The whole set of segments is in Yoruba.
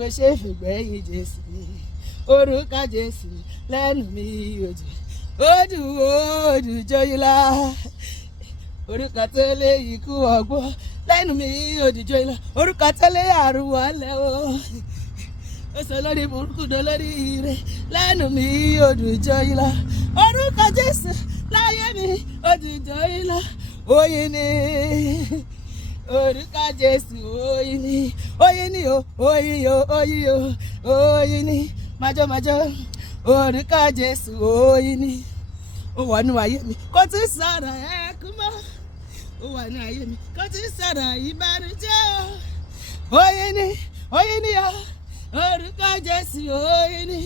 Mo ṣe fìgbẹ́yìn Jésù orúkọ Jésù lẹ́nu mi odù Jóyìnlá orúkọ tó lé ikú ọgbọ́n lẹ́nu mi odù Jóyìnlá orúkọ tó lé àrùn wọlé o ó sọ lórí burúkú dó lórí ire lẹ́nu mi odù Jóyìnlá orúkọ Jésù láyé mi odù Jóyìnlá oyin ni. Orúkọ Jésù oyin ni o oyin yo oyin ni májọ́májọ́ orúkọ Jésù oyin ni ó wà nínú ayé mi kò tí ì sọ̀rọ̀ ẹkún mọ́ ó wà nínú ayé mi kò tí ì sọ̀rọ̀ ìbànújẹ́ o oyin ni o orúkọ Jésù oyin ni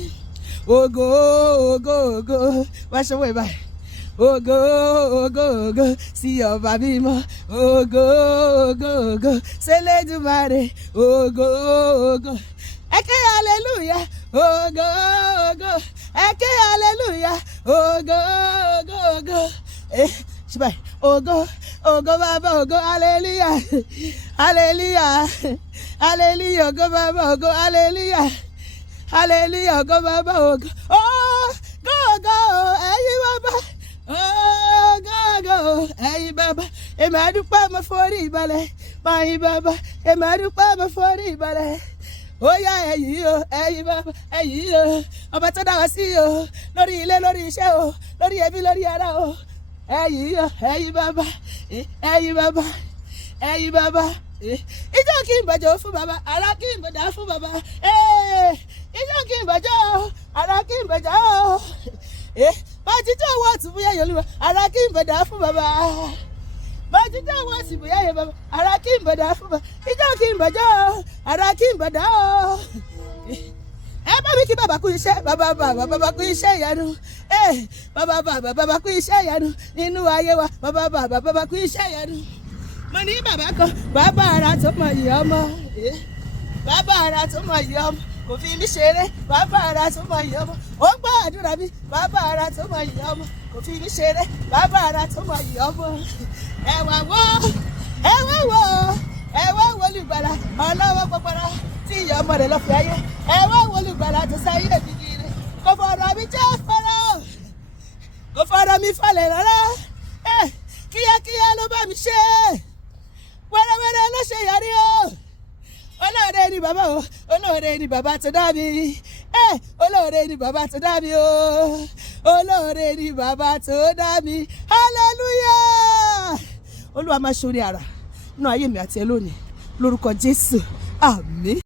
ògo wá ṣọwọ́ ẹ̀ báyìí. Ògo sí ọba mímọ́ ògo s'Elédùmarè ògo eke hallelujah ògo eke hallelujah ògo ṣùgbọ́n ògo bàbá ògo hallelujah ògo bàbá ògo hallelujah ògo bàbá ògo ẹ̀yin bàbá. Ẹ̀yin bàbá èmi àdúpẹ́ mo forí ìbalẹ̀ báyìí bàbá èmi àdúpẹ́ mo forí ìbalẹ̀ ó yá ẹ̀yin bàbá ẹ̀yin o ọba tó dá wa sí o lórí ilé lórí iṣẹ́ o lórí ẹbí lórí ara o ẹ̀yin bàbá ìjọ kí n bàjọ́ fún bàbá ara kí n bàjọ́ fún bàbá ìjọ kí n bàjọ́ ara kí n bàjọ́ bájíjọ́ owó ọ̀tún bóyá yẹn olúwa ara kí n bẹ̀dá fún bàbá bájíjọ́ owó ọ̀tún bóyá yẹn bàbá ara kí n bẹ̀dá fún bàbá ìjọ kí n bẹ̀jọ́ ara kí n bẹ̀dá o. Ẹ bá mi kí bàbá kú iṣẹ́ bàbá kú iṣẹ́ ìyanu bàbá kú iṣẹ́ ìyanu nínú ayé wa bàbá kú iṣẹ́ ìyanu. Mo ní bàbá kan bàbá ara tó mọ ìyá ọmọ bàbá ara tó mọ ìyá ọmọ kò fi mí ṣeré bàbá ara tó mọ ìyá ọmọ ó gbọ́ àdúrà mi bàbá ara tó mọ ìyá ọmọ kò fi mí ṣeré bàbá ara tó mọ ìyá ọmọ ẹ wá wo olùgbàlà ọlọ́wọ́ gbọgbọrọ tí ìyá ọmọ rẹ̀ lọ́fẹ̀ẹ́ ayé ẹ wá wo olùgbàlà tó sáyé ògìgìrì kò fọ̀rọ̀ mi jẹ́ fọ́rọ̀ kò fọ̀rọ̀ mi falẹ̀ rárá kíákíá ló bá mi ṣe wẹ́rẹ́wẹ́rẹ́ ló ṣe yọrí o. Olóore ni bàbá o olóore ni bàbá tó dá mi olóore ni bàbá tó dá mi o olóore ni bàbá tó dá mi hallelujah. Olúwa máa ṣoore àrà nínú ayé mi àti ẹ lónìí lórúkọ Jésù àmín.